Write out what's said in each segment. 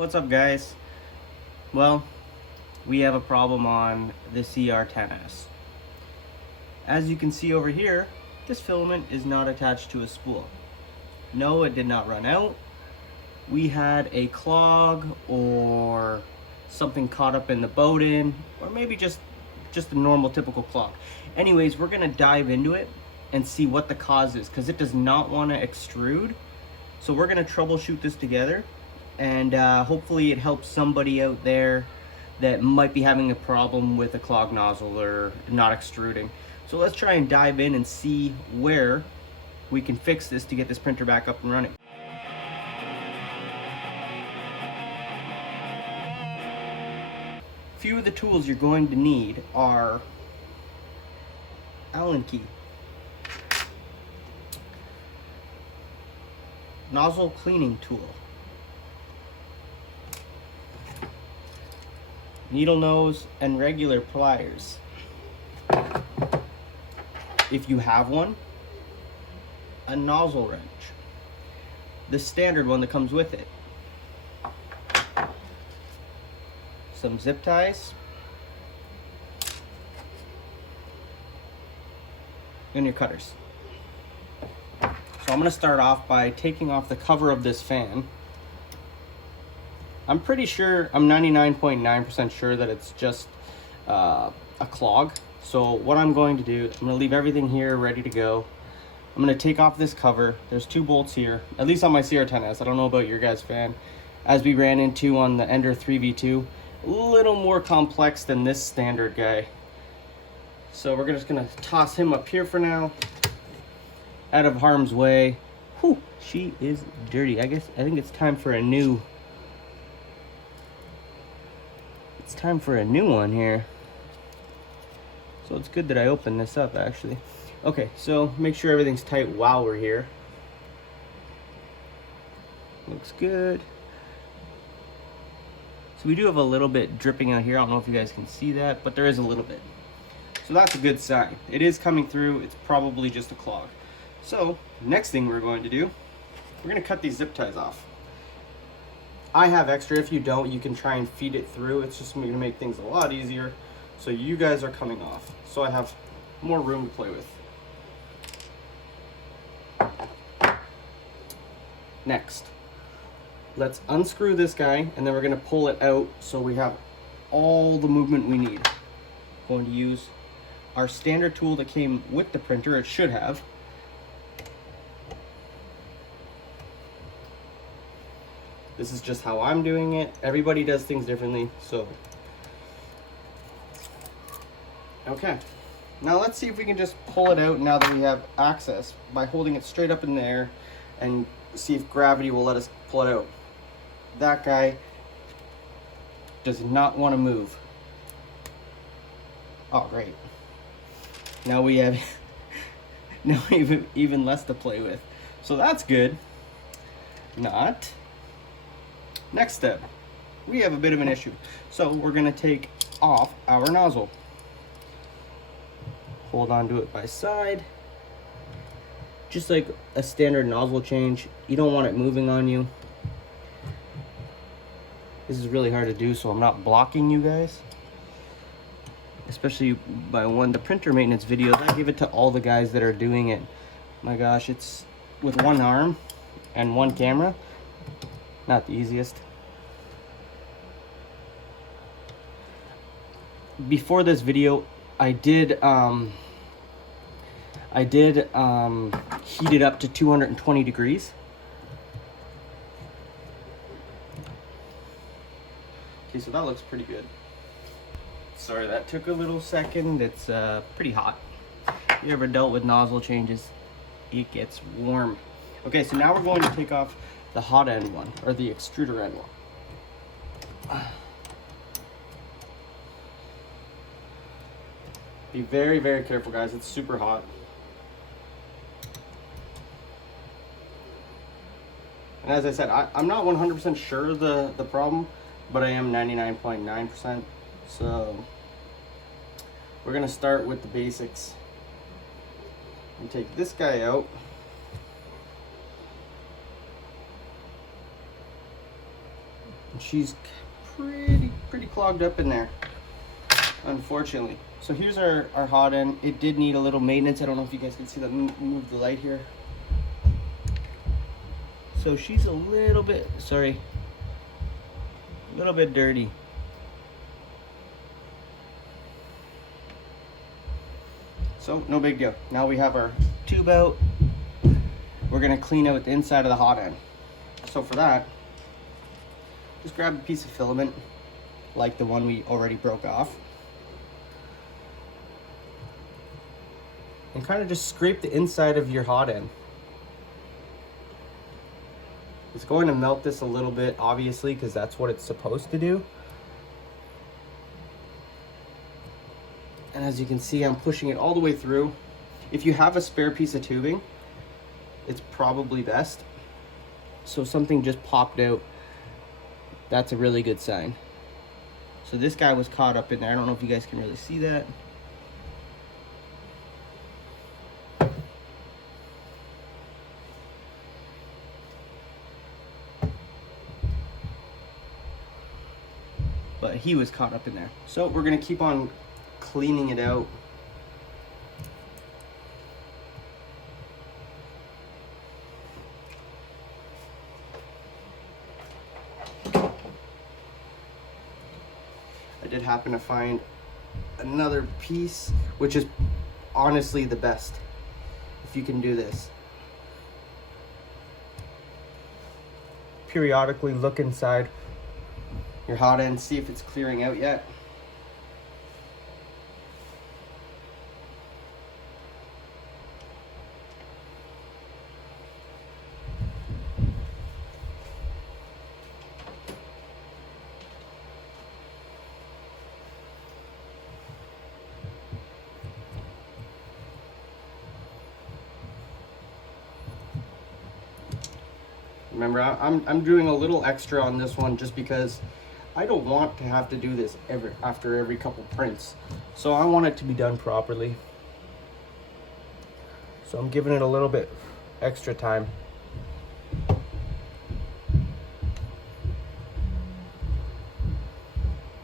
What's up, guys? Well, we have a problem on the CR10S. As you can see over here, this filament is not attached to a spool. No, it did not run out. We had a clog or something caught up in the boat-in, or maybe just a normal typical clog. Anyways, we're gonna dive into it and see what the cause is, because it does not want to extrude. So we're gonna troubleshoot this together, and hopefully it helps somebody out there that might be having a problem with a clogged nozzle or not extruding. So let's try and dive in and see where we can fix this to get this printer back up and running. Few of the tools you're going to need are Allen key, nozzle cleaning tool, needle nose, and regular pliers. If you have one, a nozzle wrench, the standard one that comes with it, some zip ties, and your cutters. So I'm going to start off by taking off the cover of this fan. I'm pretty sure, I'm 99.9% sure that it's just a clog. So what I'm going to do, I'm going to leave everything here ready to go. I'm going to take off this cover. There's 2 bolts here, at least on my CR10S. I don't know about your guys' fan. As we ran into on the Ender 3v2, a little more complex than this standard guy. So we're just going to toss him up here for now, out of harm's way. Whew, she is dirty. I think it's time for a new... It's time for a new one here. So it's good that I opened this up, actually. Okay, so make sure everything's tight while we're here. Looks good. So we do have a little bit dripping out here. I don't know if you guys can see that, but there is a little bit. So that's a good sign. It is coming through. It's probably just a clog. So next thing we're going to do, we're going to cut these zip ties off. I have extra. If you don't, you can try and feed it through. It's just going to make things a lot easier. So you guys are coming off. So I have more room to play with. Next, let's unscrew this guy, and then we're going to pull it out so we have all the movement we need. Going to use our standard tool that came with the printer. It should have. This is just how I'm doing it. Everybody does things differently, so. Okay, now let's see if we can just pull it out now that we have access by holding it straight up in the air and see if gravity will let us pull it out. That guy does not want to move. Oh, great. Now we have even less to play with. So that's good. Not. Next step, we have a bit of an issue. So we're going to take off our nozzle. Hold on to it by side. Just like a standard nozzle change, you don't want it moving on you. This is really hard to do, so I'm not blocking you guys. Especially by the printer maintenance videos, I give it to all the guys that are doing it. My gosh, it's with one arm and one camera. Not the easiest. Before this video, I did heat it up to 220 degrees. Okay, so that looks pretty good. Sorry, that took a little second. It's pretty hot. If you ever dealt with nozzle changes, it gets warm. Okay, so now we're going to take off the hot end one, or the extruder end one. Be very, very careful, guys. It's super hot. And as I said, I'm not 100% sure the problem, but I am 99.9%. So we're going to start with the basics and take this guy out. And she's pretty clogged up in there, unfortunately. So here's our hot end. It did need a little maintenance. I don't know if you guys can see that. Move the light here. So she's a little bit, sorry, a little bit dirty. So no big deal. Now we have our tube out. We're gonna clean out the inside of the hot end. So for that, just grab a piece of filament like the one we already broke off. And kind of just scrape the inside of your hot end. It's going to melt this a little bit, obviously, because that's what it's supposed to do. And as you can see, I'm pushing it all the way through. If you have a spare piece of tubing, it's probably best. So something just popped out. That's a really good sign. So this guy was caught up in there. I don't know if you guys can really see that. But he was caught up in there. So we're gonna keep on cleaning it out. I did happen to find another piece, which is honestly the best if you can do this. Periodically look inside your hot end, see if it's clearing out yet. Remember, I'm doing a little extra on this one just because I don't want to have to do this after every couple prints. So I want it to be done properly. So I'm giving it a little bit extra time.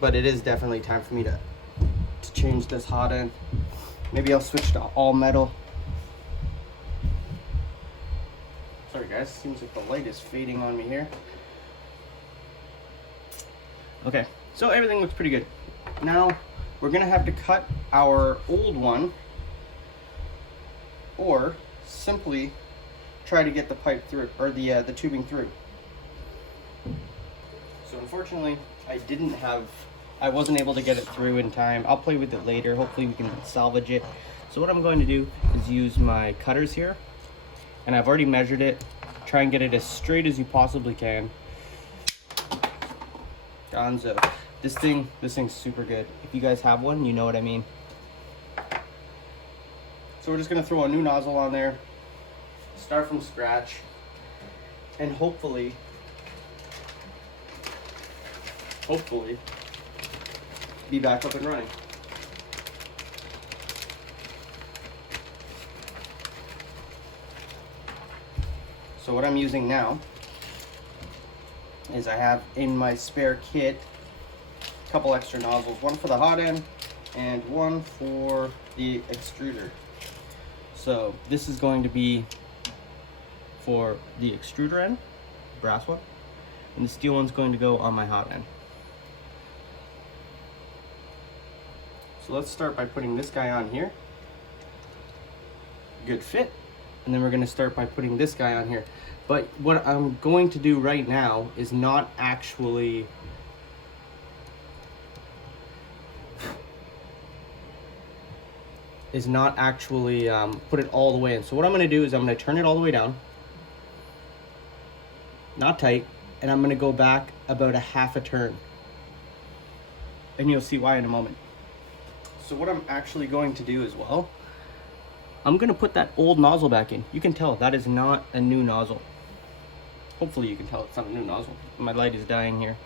But it is definitely time for me to change this hot end. Maybe I'll switch to all metal. Sorry guys, seems like the light is fading on me here. Okay, so everything looks pretty good. Now we're gonna have to cut our old one, or simply try to get the pipe through, or the tubing through. So unfortunately, I wasn't able to get it through in time. I'll play with it later. Hopefully we can salvage it. So what I'm going to do is use my cutters here, and I've already measured it. Try and get it as straight as you possibly can. Gonzo. This thing's super good. If you guys have one, you know what I mean. So we're just gonna throw a new nozzle on there, start from scratch, and hopefully be back up and running. So what I'm using now is I have in my spare kit a couple extra nozzles, one for the hot end and one for the extruder. So this is going to be for the extruder end, brass one, and the steel one's going to go on my hot end. So let's start by putting this guy on here. Good fit. And then we're going to start by putting this guy on here. But what I'm going to do right now is not actually put it all the way in. So what I'm going to do is I'm going to turn it all the way down, not tight, and I'm going to go back about a half a turn. And you'll see why in a moment. So what I'm actually going to do as well, I'm gonna put that old nozzle back in. You can tell that is not a new nozzle. Hopefully you can tell it's not a new nozzle. My light is dying here.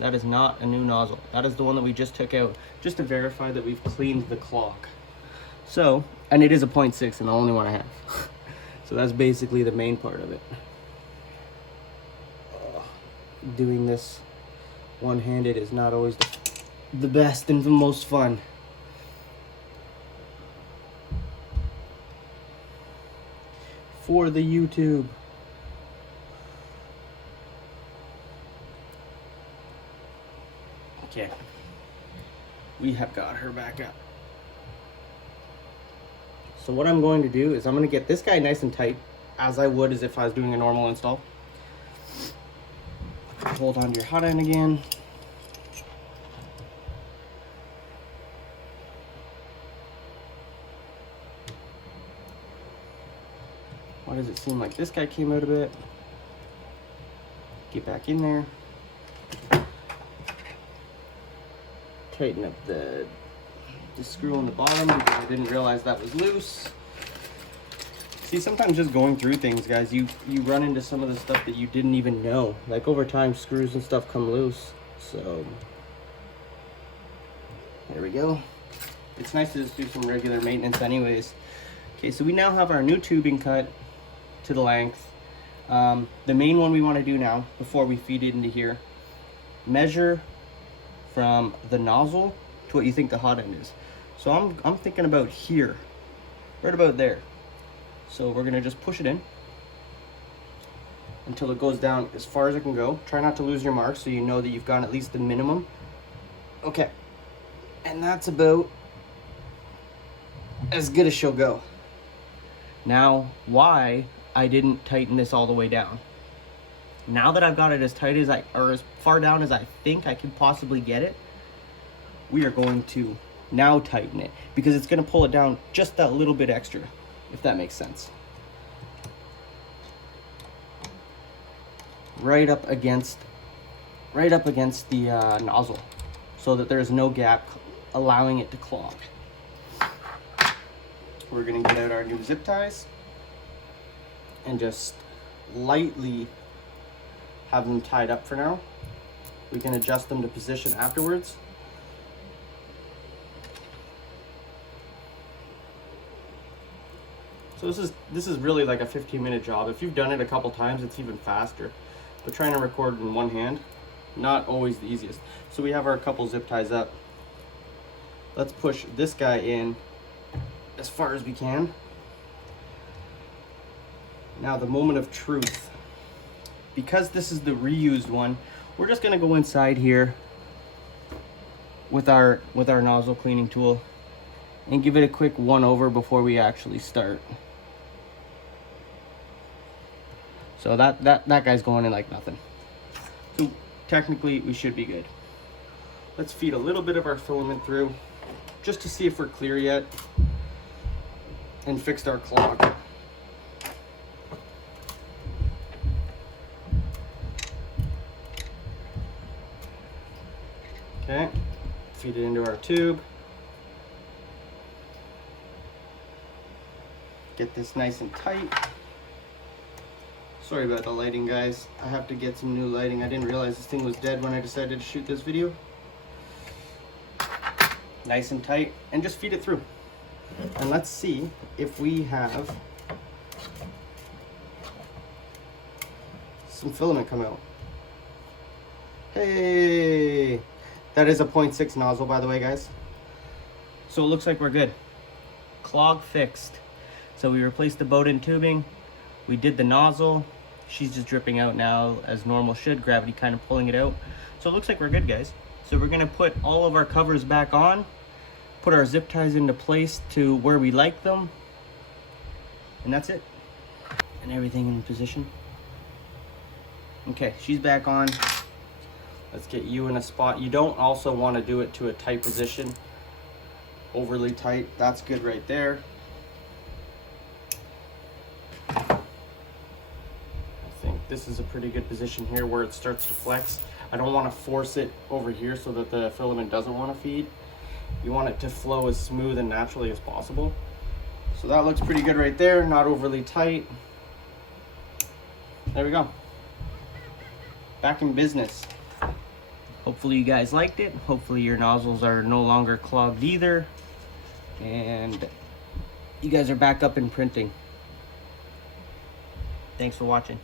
That is not a new nozzle. That is the one that we just took out, just to verify that we've cleaned the clog. So, and it is a 0.6 and the only one I have. So that's basically the main part of it. Doing this one-handed is not always the best and the most fun. For the YouTube. Okay. We have got her back up. So what I'm going to do is I'm going to get this guy nice and tight, as I would as if I was doing a normal install. Hold on to your hot end again. Why does it seem like this guy came out a bit? Get back in there. Tighten up the screw on the bottom because I didn't realize that was loose. See, sometimes just going through things, guys, you run into some of the stuff that you didn't even know. Like over time, screws and stuff come loose. So there we go. It's nice to just do some regular maintenance anyways. Okay, so we now have our new tubing cut to the length. The main one we want to do now, before we feed it into here, measure from the nozzle to what you think the hot end is. So I'm thinking about here, right about there. So we're gonna just push it in until it goes down as far as it can go. Try not to lose your mark so you know that you've gone at least the minimum. Okay, and that's about as good as she'll go. Now, why I didn't tighten this all the way down. Now that I've got it as tight as or as far down as I think I could possibly get it, we are going to now tighten it because it's going to pull it down just that little bit extra, if that makes sense. Right up against the nozzle, so that there's no gap allowing it to clog. We're going to get out our new zip ties and just lightly have them tied up for now. We can adjust them to position afterwards. So this is really like a 15-minute job. If you've done it a couple times, it's even faster. But trying to record in one hand, not always the easiest. So we have our couple zip ties up. Let's push this guy in as far as we can. Now the moment of truth. Because this is the reused one, we're just gonna go inside here with our nozzle cleaning tool and give it a quick one over before we actually start. So that guy's going in like nothing. So technically we should be good. Let's feed a little bit of our filament through just to see if we're clear yet and fixed our clog. Okay, feed it into our tube. Get this nice and tight. Sorry about the lighting, guys. I have to get some new lighting. I didn't realize this thing was dead when I decided to shoot this video. Nice and tight, and just feed it through. And let's see if we have some filament come out. Hey! That is a 0.6 nozzle, by the way, guys. So it looks like we're good. Clog fixed. So we replaced the boat-in tubing. We did the nozzle. She's just dripping out now as normal should. Gravity kind of pulling it out. So it looks like we're good, guys. So we're gonna put all of our covers back on, put our zip ties into place to where we like them, and that's it. And everything in position. Okay, she's back on. Let's get you in a spot. You don't also want to do it to a tight position, overly tight. That's good right there. I think this is a pretty good position here where it starts to flex. I don't want to force it over here so that the filament doesn't want to feed. You want it to flow as smooth and naturally as possible. So that looks pretty good right there, not overly tight. There we go. Back in business. Hopefully you guys liked it. Hopefully your nozzles are no longer clogged either. And you guys are back up in printing. Thanks for watching.